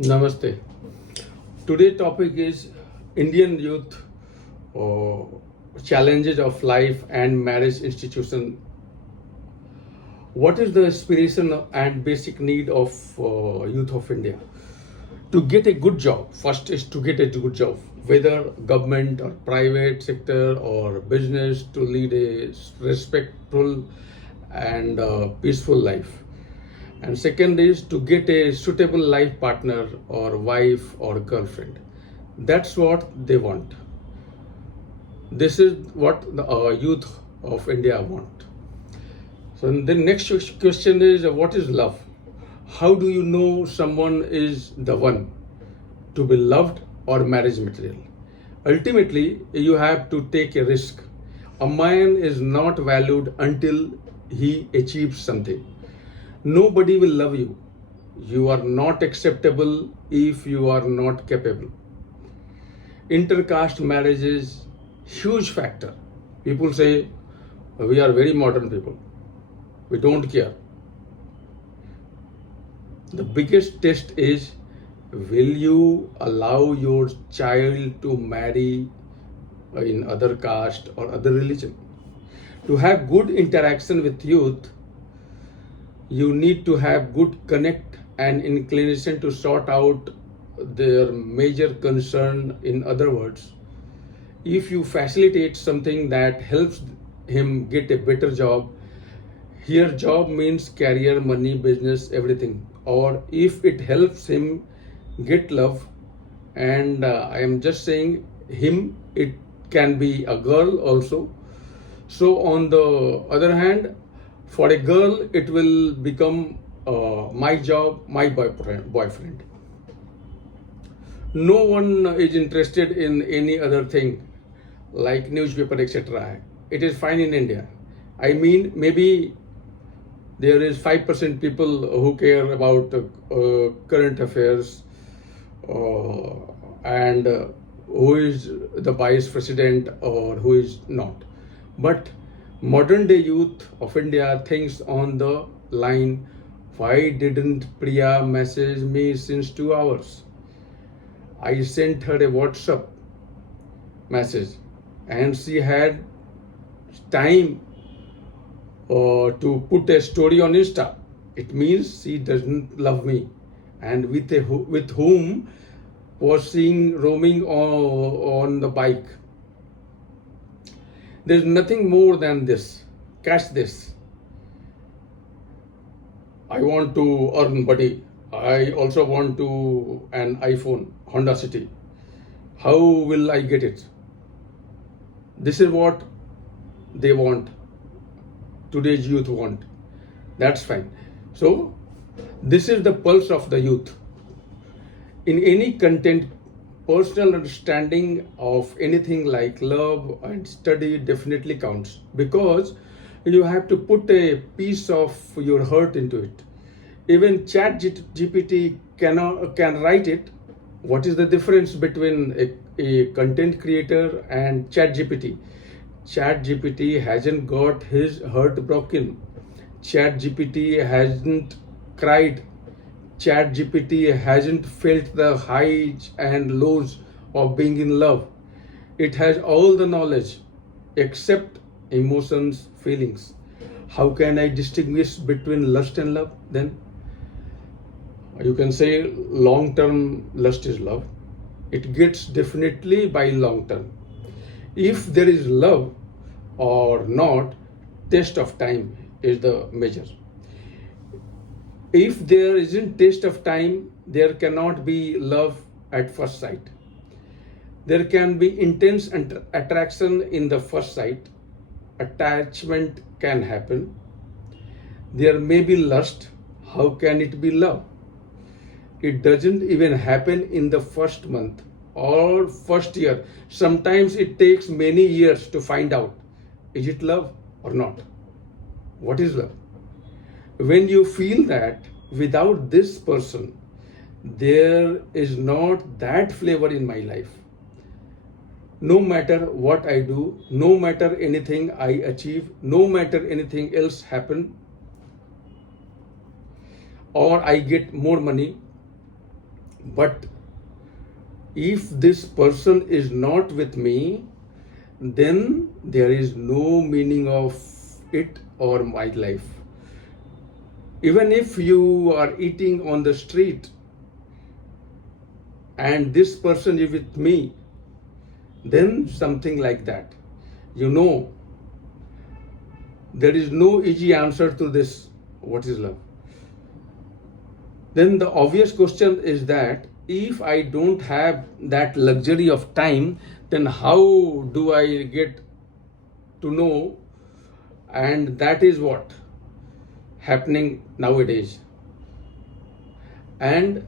Namaste. Today topic is Indian youth uh, challenges of life and marriage institution. What is the aspiration and basic need of youth of India? To get a good job, first is to get a good job, whether government or private sector or business, to lead a respectful and peaceful life. And second is to get a suitable life partner or wife or girlfriend. That's what they want. This is what the youth of India want. So the next question is, what is love? How do you know someone is the one to be loved or marriage material? Ultimately, you have to take a risk. A man is not valued until he achieves something. Nobody will love you. You are not acceptable if you are not capable. Intercaste marriage is huge factor. People say we are very modern people. We don't care. The biggest test is, will you allow your child to marry in other caste or other religion? To have good interaction with youth, you need to have good connect and inclination to sort out their major concern. In other words, if you facilitate something that helps him get a better job, here job means career, money, business, everything, or if it helps him get love, and I am just saying him, it can be a girl also. So on the other hand, for a girl, it will become my job, my boyfriend. No one is interested in any other thing like newspaper, etc. It is fine in India. I mean, maybe there is 5% people who care about current affairs and who is the vice president or who is not. But modern day youth of India thinks on the line, why didn't Priya message me since 2 hours? I sent her a WhatsApp message and she had time to put a story on Insta. It means she doesn't love me. And with whom was seen roaming on the bike. There's nothing more than this. Catch this. I want to earn, buddy. I also want to an iPhone, Honda City. How will I get it? This is what they want. Today's youth want. That's fine. So, this is the pulse of the youth. In any content, personal understanding of anything like love and study definitely counts, because you have to put a piece of your heart into it. Even chat GPT can write it. What is the difference between a content creator and chat GPT? Chat GPT hasn't got his heart broken. Chat GPT hasn't cried. Chat GPT hasn't felt the highs and lows of being in love. It has all the knowledge except emotions, feelings. How can I distinguish between lust and love then? You can say long term lust is love. It gets definitely by long term. If there is love or not, test of time is the measure. If there isn't test of time, there cannot be love at first sight. There can be intense attraction in the first sight. Attachment can happen. There may be lust. How can it be love? It doesn't even happen in the first month or first year. Sometimes it takes many years to find out, is it love or not? What is love? When you feel that without this person, there is not that flavor in my life. No matter what I do, no matter anything I achieve, no matter anything else happen, or I get more money, But if this person is not with me, then there is no meaning of it or my life. Even if you are eating on the street and this person is with me, then something like that. You know, there is no easy answer to this. What is love? Then the obvious question is that if I don't have that luxury of time, then how do I get to know? And that is what happening nowadays. And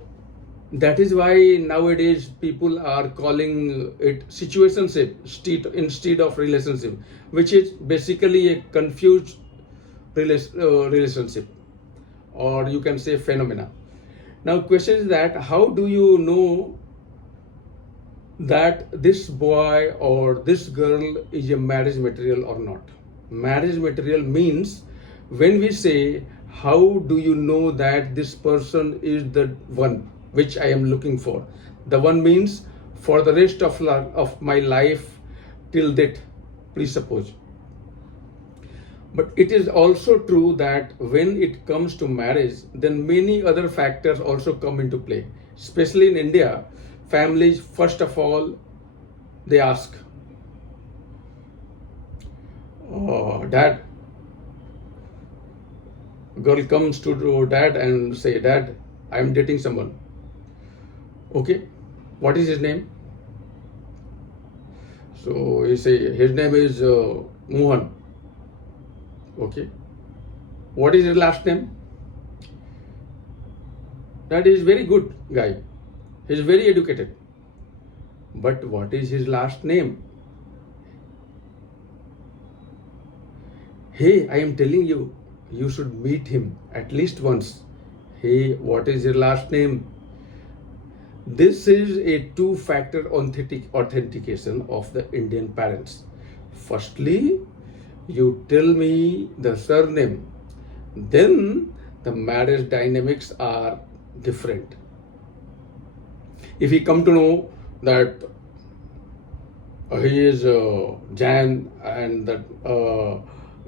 that is why nowadays people are calling it situationship instead of relationship, which is basically a confused relationship, or you can say phenomena. Now question is that how do you know that this boy or this girl is a marriage material or not? Marriage material means when we say how do you know that this person is the one which I am looking for? The one means for the rest of my life till that, please suppose. But it is also true that when it comes to marriage, then many other factors also come into play. Especially in India, families, first of all, they ask, Dad, girl comes to dad and say, Dad, I am dating someone. Okay, what is his name? So he say, his name is Mohan. Okay, what is his last name? That is very good guy. He is very educated. But what is his last name? Hey, I am telling you, you should meet him at least once. Hey, what is your last name? This is a two-factor authentication of the Indian parents. Firstly, you tell me the surname, then the marriage dynamics are different. If we come to know that he is Jan and that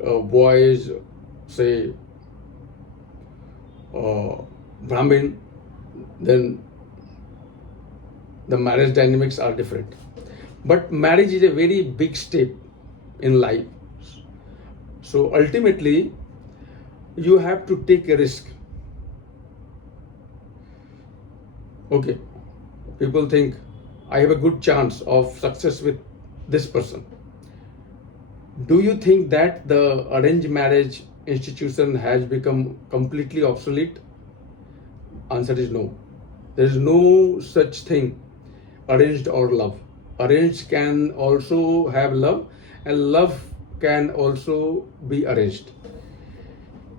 boy is, say, Brahmin, then the marriage dynamics are different. But marriage is a very big step in life. So ultimately, you have to take a risk. Okay, people think I have a good chance of success with this person. Do you think that the arranged marriage institution has become completely obsolete? Answer is no. There is no such thing, arranged or love. Arranged can also have love, and love can also be arranged.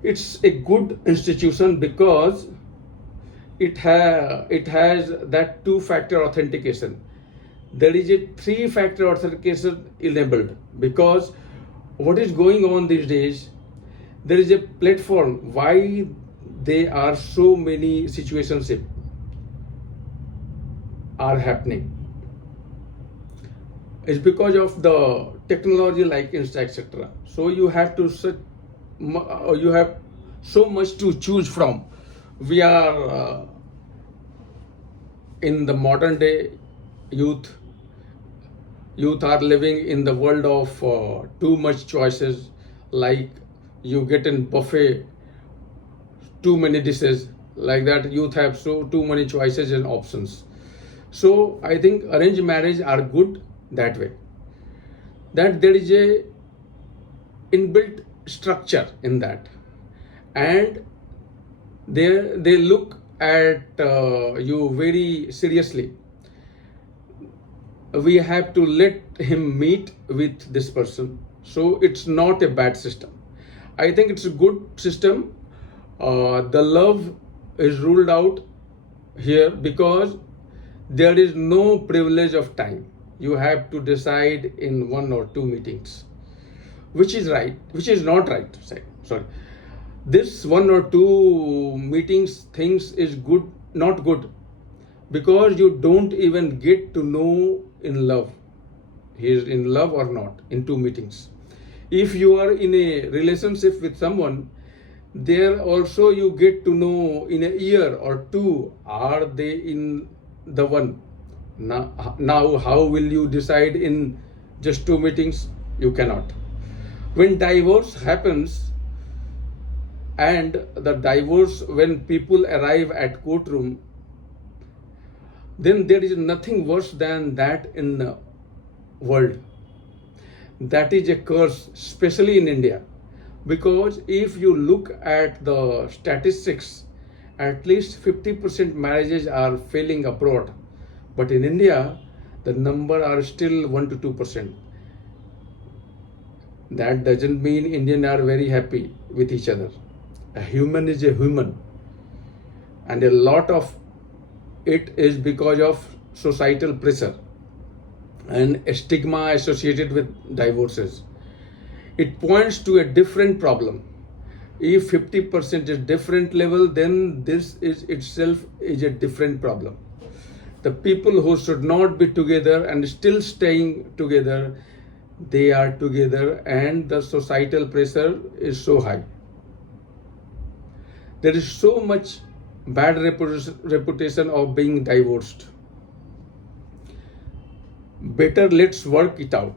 It's a good institution because it has that two-factor authentication. There is a three-factor authentication enabled because what is going on these days, there is a platform why there are so many situationships are happening. It's because of the technology like Insta, etc. So you have you have so much to choose from. We are in the modern day youth are living in the world of too much choices, like you get in buffet too many dishes, like that youth have so too many choices and options. So I think arranged marriage are good that way, that there is a inbuilt structure in that, and they look at you very seriously. We have to let him meet with this person, so it's not a bad system. I think it's a good system. The love is ruled out here because there is no privilege of time. You have to decide in one or two meetings, which is right, which is not right. Sorry, this one or two meetings things is good, not good, because you don't even get to know in love he is in love or not in 2 meetings. If you are in a relationship with someone, there also you get to know in a year or two, are they in the one. Now how will you decide in just 2 meetings? You cannot. When divorce happens, and the divorce, when people arrive at courtroom, then there is nothing worse than that in the world. That is a curse, especially in India. Because if you look at the statistics, at least 50% marriages are failing abroad. But in India, the number are still 1 to 2%. That doesn't mean Indians are very happy with each other. A human is a human. And a lot of it is because of societal pressure and stigma associated with divorces. It points to a different problem. If 50% is different level, then this is itself is a different problem. The people who should not be together and still staying together, they are together, and the societal pressure is so high. There is so much bad reputation of being divorced. Better let's work it out.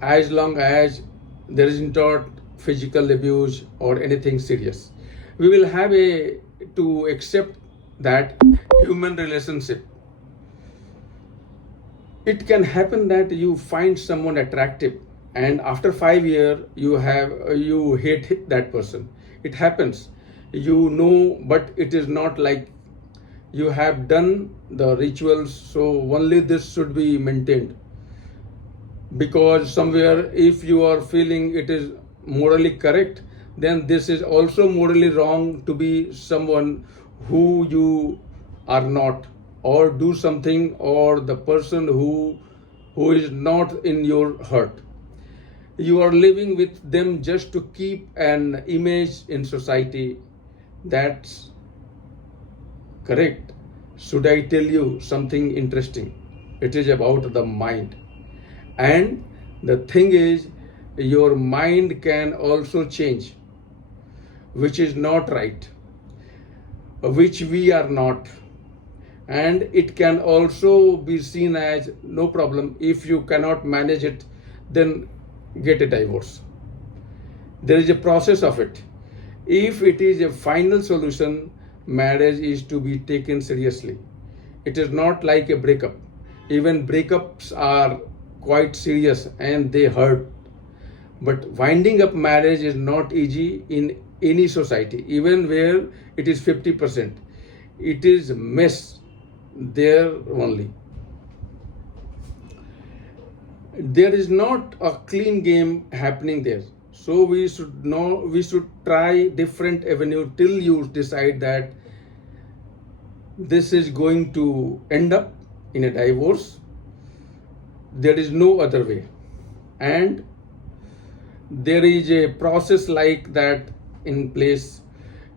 As long as there is not physical abuse or anything serious, we will have to accept that human relationship. It can happen that you find someone attractive, and after 5 years you hate that person. It happens, but it is not like you have done the rituals, so only this should be maintained. Because somewhere, if you are feeling it is morally correct, then this is also morally wrong to be someone who you are not, or do something, or the person who is not in your heart. You are living with them just to keep an image in society. That's correct. Should I tell you something interesting? It is about the mind. And the thing is, your mind can also change, which is not right, which we are not. And it can also be seen as no problem. If you cannot manage it, then get a divorce. There is a process of it. If it is a final solution, marriage is to be taken seriously. It is not like a breakup. Even breakups are quite serious and they hurt. But winding up marriage is not easy in any society, even where it is 50%. It is mess there only. There is not a clean game happening there. So we should try different avenue till you decide that this is going to end up in a divorce. There is no other way. And there is a process like that in place.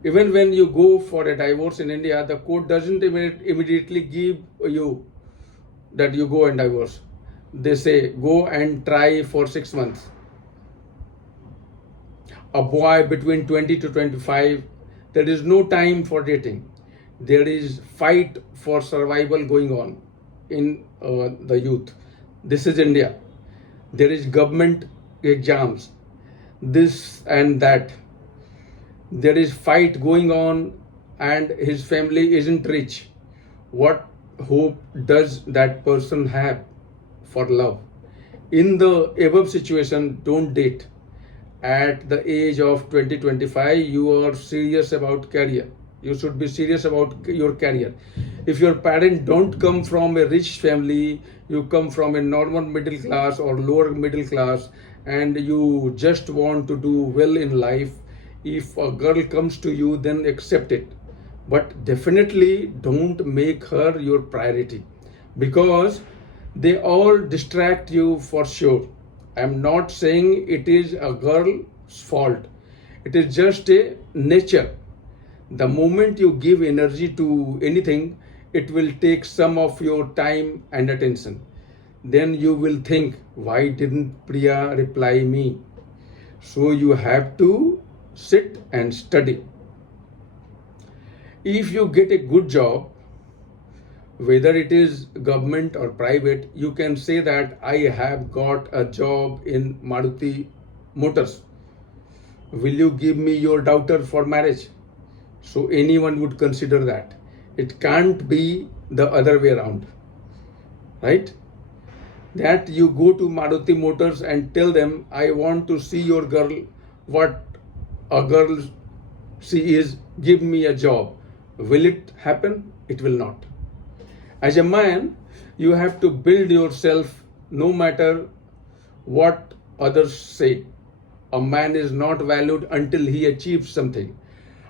Even when you go for a divorce in India, the court doesn't immediately give you that you go and divorce. They say go and try for 6 months. A boy between 20 to 25, there is no time for dating. There is fight for survival going on in the youth. This is India. There is government exams, this and that. There is fight going on, and his family isn't rich. What hope does that person have for love? In the above situation, don't date. At the age of 20-25, you are serious about career. You should be serious about your career. If your parents don't come from a rich family, you come from a normal middle class or lower middle class, and you just want to do well in life, if a girl comes to you, then accept it. But definitely don't make her your priority, because they all distract you for sure. I'm not saying it is a girl's fault. It is just a nature. The moment you give energy to anything, it will take some of your time and attention. Then you will think, why didn't Priya reply me? So you have to sit and study. If you get a good job, whether it is government or private, you can say that I have got a job in Maruti Motors. Will you give me your daughter for marriage? So anyone would consider that. It can't be the other way around, right? That you go to Maruti Motors and tell them, I want to see your girl, what a girl she is, give me a job. Will it happen? It will not. As a man, you have to build yourself no matter what others say. A man is not valued until he achieves something.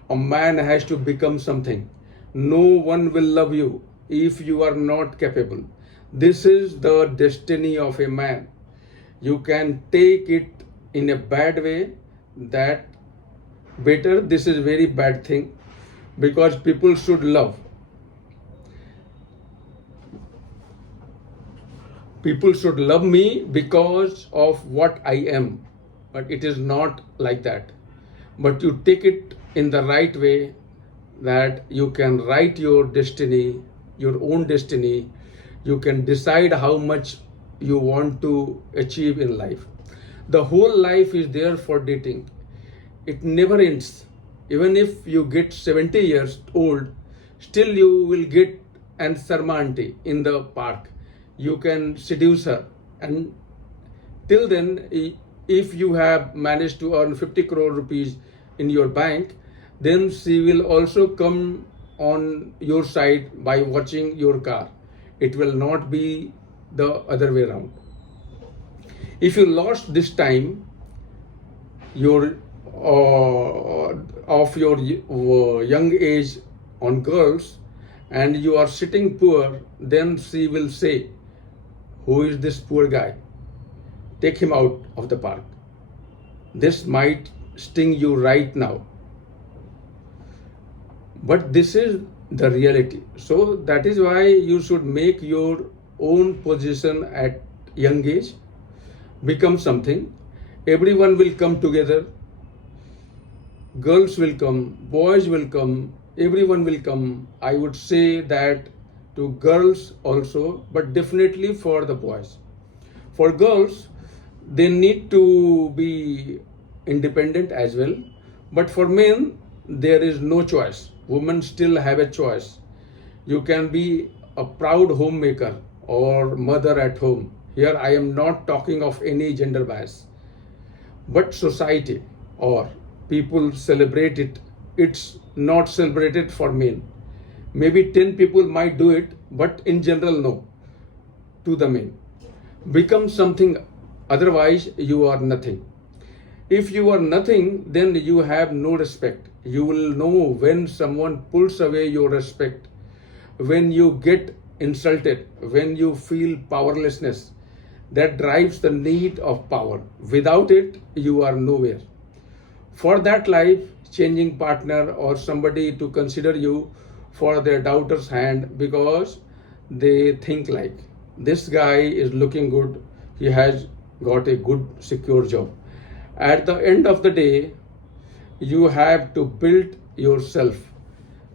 A man has to become something. No one will love you if you are not capable. This is the destiny of a man. You can take it in a bad way, that better, this is very bad thing, because people should love. People should love me because of what I am, but it is not like that. But you take it in the right way, that you can write your destiny, your own destiny. You can decide how much you want to achieve in life. The whole life is there for dating. It never ends. Even if you get 70 years old, still you will get an Sarma auntie in the park. You can seduce her, and till then, if you have managed to earn 50 crore rupees in your bank, then she will also come on your side by watching your car. It will not be the other way around. If you lost this time, your of your young age on girls, and you are sitting poor, then she will say, who is this poor guy? Take him out of the park. This might sting you right now, but this is the reality. So that is why you should make your own position at young age, become something. Everyone will come together. Girls will come, boys will come, everyone will come. I would say that to girls also, but definitely for the boys. For girls, they need to be independent as well. But for men, there is no choice. Women still have a choice. You can be a proud homemaker or mother at home. Here I am not talking of any gender bias. But society or people celebrate it. It's not celebrated for men. Maybe 10 people might do it, but in general, no, to the men. Become something, otherwise, you are nothing. If you are nothing, then you have no respect. You will know when someone pulls away your respect, when you get insulted, when you feel powerlessness. That drives the need of power. Without it, you are nowhere. For that life changing partner or somebody to consider you for their daughter's hand, because they think like, this guy is looking good, he has got a good secure job. At the end of the day, you have to build yourself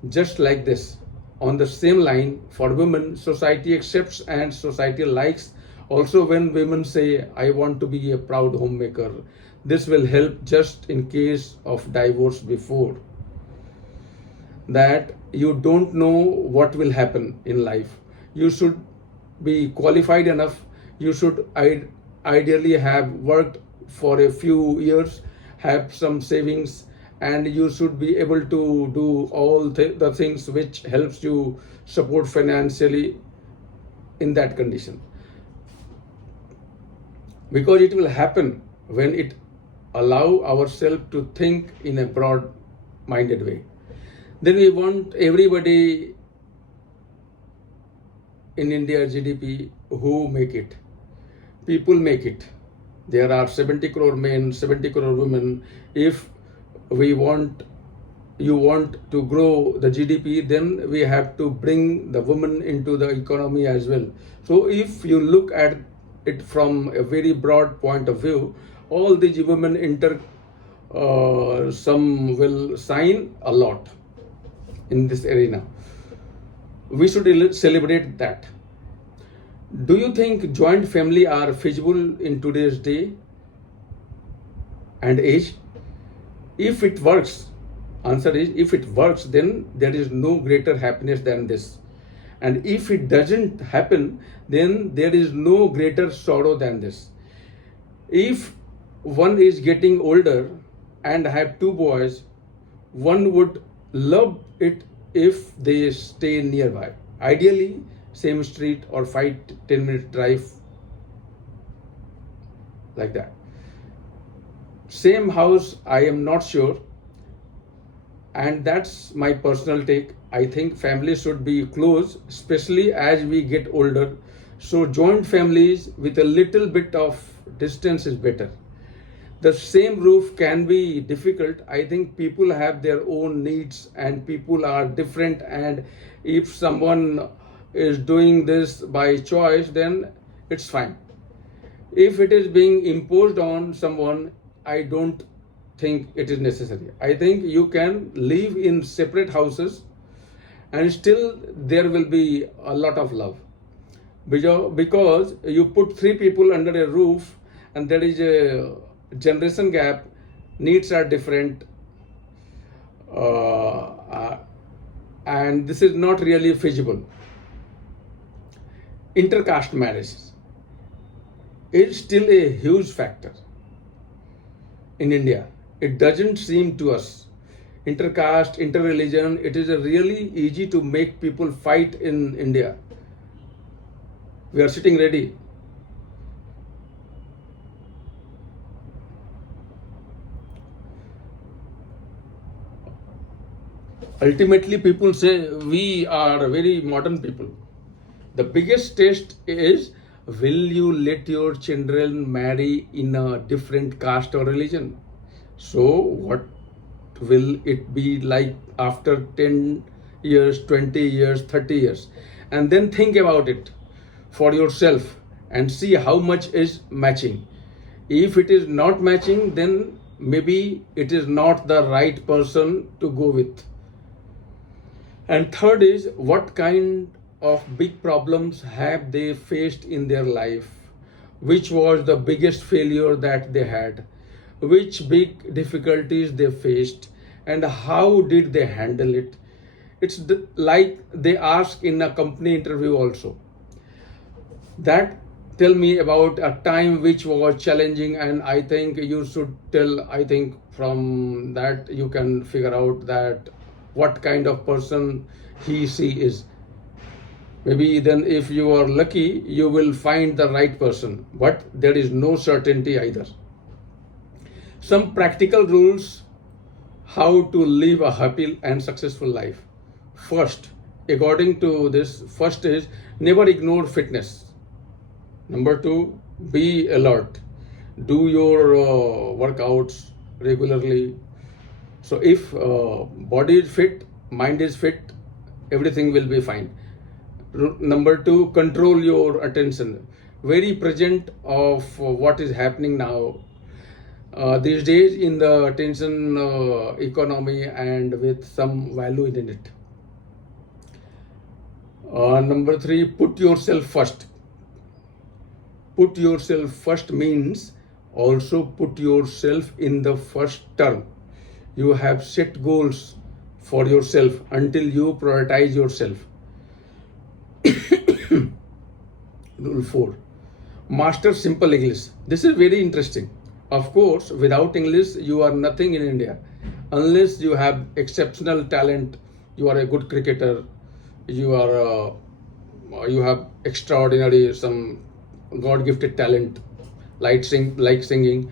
just like this. On the same line, for women, society accepts and society likes. Also, when women say, I want to be a proud homemaker, this will help just in case of divorce before. That you don't know what will happen in life. You should be qualified enough. You should ideally have worked for a few years, have some savings, and you should be able to do all the things which helps you support financially in that condition. Because it will happen when it allow ourselves to think in a broad minded way. Then we want everybody in India GDP who make it. People make it. There are 70 crore men, 70 crore women. If we want you want to grow the GDP, then we have to bring the women into the economy as well. So if you look at it from a very broad point of view, all these women some will sign a lot in this arena. We should celebrate that. Do you think joint family are feasible in today's day and age? If it works, answer is if it works, then there is no greater happiness than this. And if it doesn't happen, then there is no greater sorrow than this. If one is getting older and have two boys, one would love it if they stay nearby. Ideally, same street or 5-10 minute drive, like that. Same house, I am not sure, and that's my personal take. I think families should be close, especially as we get older. So joint families with a little bit of distance is better. The same roof can be difficult. I think people have their own needs and people are different, and if someone is doing this by choice, then it's fine. If it is being imposed on someone, I don't think it is necessary. I think you can live in separate houses and still there will be a lot of love. Because you put three people under a roof and there is a generation gap, needs are different, and this is not really feasible. Intercaste marriage is still a huge factor in India. It doesn't seem to us. Intercaste, interreligion, it is a really easy to make people fight in India. We are sitting ready. Ultimately, people say we are very modern people. The biggest test is, will you let your children marry in a different caste or religion? So what will it be like after 10 years, 20 years, 30 years? And then think about it for yourself and see how much is matching. If it is not matching, then maybe it is not the right person to go with. And third is, what kind of big problems have they faced in their life? Which was the biggest failure that they had? Which big difficulties they faced? And how did they handle it? It's like they ask in a company interview also. That tell me about a time which was challenging, and I think you should tell, I think from that you can figure out that what kind of person she is. Maybe then if you are lucky, you will find the right person, but there is no certainty either. Some practical rules how to live a happy and successful life. First, according to this, first is never ignore fitness. Number two, be alert. Do your workouts regularly. So if body is fit, mind is fit, everything will be fine. Number two, control your attention. Very present of what is happening now these days in the attention economy and with some value in it. Number three, put yourself first. Put yourself first means also put yourself in the first term. You have set goals for yourself until you prioritize yourself. Rule 4. Master simple English. This is very interesting. Of course, without English, you are nothing in India. Unless you have exceptional talent, you are a good cricketer, you have extraordinary some God-gifted talent, like singing.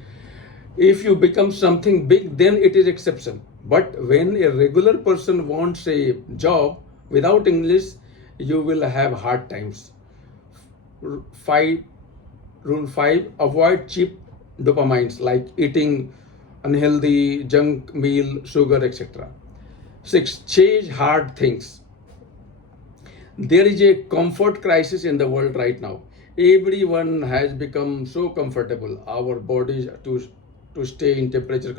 If you become something big, then it is exception. But when a regular person wants a job without English, you will have hard times. Rule 5, avoid cheap dopamines like eating unhealthy, junk meal, sugar, etc. Six, change hard things. There is a comfort crisis in the world right now. Everyone has become so comfortable. Our bodies to stay in temperature